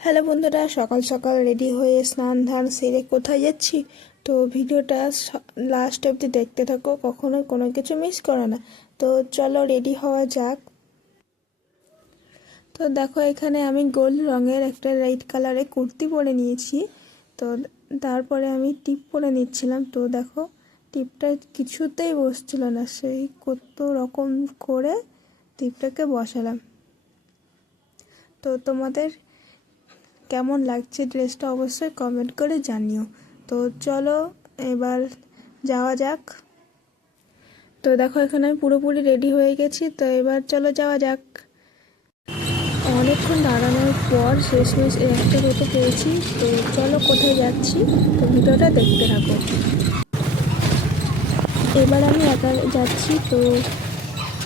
Hello বন্ধুরা, সকাল সকাল রেডি হয়ে স্নান ধান সেরে কোথায় যাচ্ছি? তো ভিডিওটা লাস্ট অবধি দেখতে থাকো, কখনো কোনো কিছু মিস করো না। তো চলো রেডি হওয়া যাক। তো দেখো, এখানে আমি গোল্ড রঙের একটা রেড কালারে কুর্তি পরে নিয়েছি। তো তারপরে আমি টিপ পরে নিচ্ছিলাম। তো দেখো, টিপটা কিছুতেই বসছিল না, সেই কত রকম করে টিপটাকে বসালাম। তো তোমাদের কেমন লাগছে ড্রেসটা অবশ্যই কমেন্ট করে জানিও। তো চলো এবার যাওয়া যাক। তো দেখো, এখানে আমি পুরোপুরি রেডি হয়ে গেছি। তো এবার চলো যাওয়া যাক। অনেকক্ষণ দাঁড়ানোর পর শেষমেশ একটা টোটো পেয়েছি। তো চলো কোথায় যাচ্ছি, তো ভিডিওটা দেখতে থাকো। এবার আমি একা যাচ্ছি। তো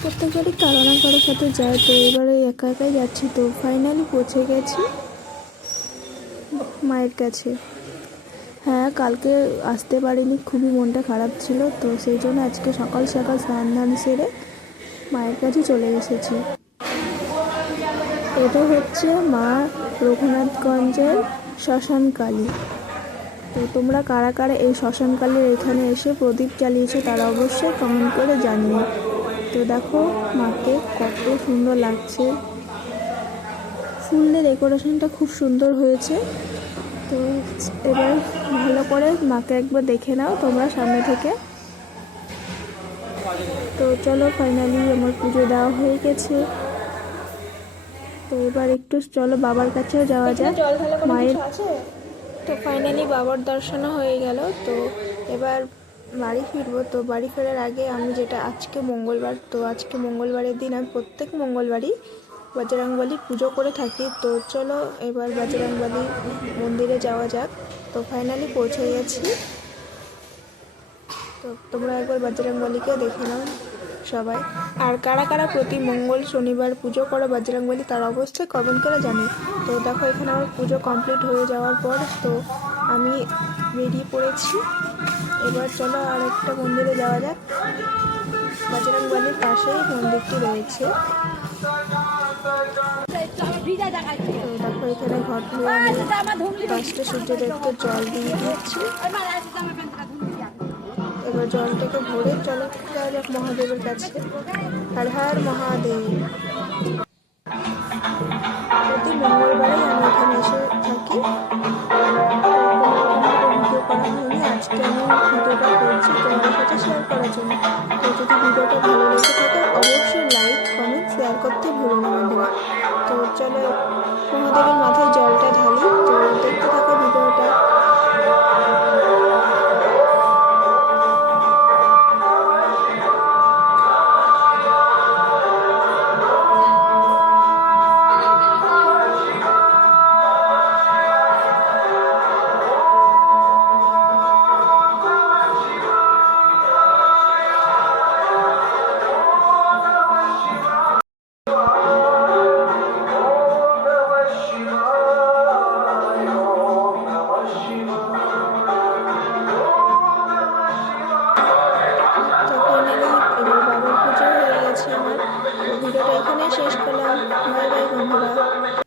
প্রত্যেকবারই কারো না কারোর সাথে যায়, তো এবারে একা একাই যাচ্ছি। তো ফাইনালি পৌঁছে গেছি মায়ের কাছে। হ্যাঁ, কালকে আসতে পারিনি, খুবই মনটা খারাপ ছিল। তো সেই জন্য আজকে সকাল সকাল স্নান ধান সেরে মায়ের কাছে চলে এসেছি। এটা হচ্ছে মা রঘুনাথগঞ্জের শ্মশানকালী। তো তোমরা কারা কারা এই শ্মশানকালীর এখানে এসে প্রদীপ জ্বালিয়েছে তারা অবশ্যই কমেন্ট করে জানিও। তো দেখো মাকে কত সুন্দর লাগছে, ফুল দিয়ে ডেকোরেশনটা খুব সুন্দর হয়েছে। তো এবার ভালো করে মাকে একবার দেখে নাও তোমরা সামনে থেকে। তো চলো, ফাইনালি আমার পুজো দেওয়া হয়ে গেছে। তো এবার একটু চলো বাবার কাছেও যাওয়া যায় মায়ের। তো ফাইনালি বাবার দর্শনও হয়ে গেল। তো এবার বাড়ি ফিরবো। তো বাড়ি ফেরার আগে আমি যেটা, আজকে মঙ্গলবার, তো আজকে মঙ্গলবারের দিন আমি প্রত্যেক মঙ্গলবারই বজরংবলী পুজো করে থাকি। তো চলো এবার বজরংবলী মন্দিরে যাওয়া যাক। তো ফাইনালি পৌঁছে গেছি। তো তোমরা একবার বজরংবলীকেও দেখে নাও সবাই। আর কারা কারা প্রতি মঙ্গল শনিবার পুজো করো বজরংবলী তারা অবশ্যই কমেন্ট করে জানি। তো দেখো, এখানে আমার পুজো কমপ্লিট হয়ে যাওয়ার পর তো আমি বেরিয়ে পড়েছি। এবার চলো আর একটা মন্দিরে যাওয়া যাক। বজরংবলীর পাশেই মন্দিরটি রয়েছে। তো দেখো, এখানে ঘট হয়ে আমি পাঁচটা সূর্যদেবকে জল দিয়ে দিচ্ছি। এবার জলটাকে ভরে চলো যাওয়া যাক মহাদেবের কাছে। হর হর মহাদেব। প্রতি মঙ্গলবারেই আমি এখানে এসে থাকি। ভিডিও করা হয়নি, আজকে আমি ভিডিওটা করছি তোমাদের সাথে শেয়ার করার জন্য। তো যদি ভিডিওটা ভালো লেগে থাকে অবশ্যই লাইক কমেন্ট শেয়ার করতে ভুলো না বন্ধুরা। তো চলো মহাদেবের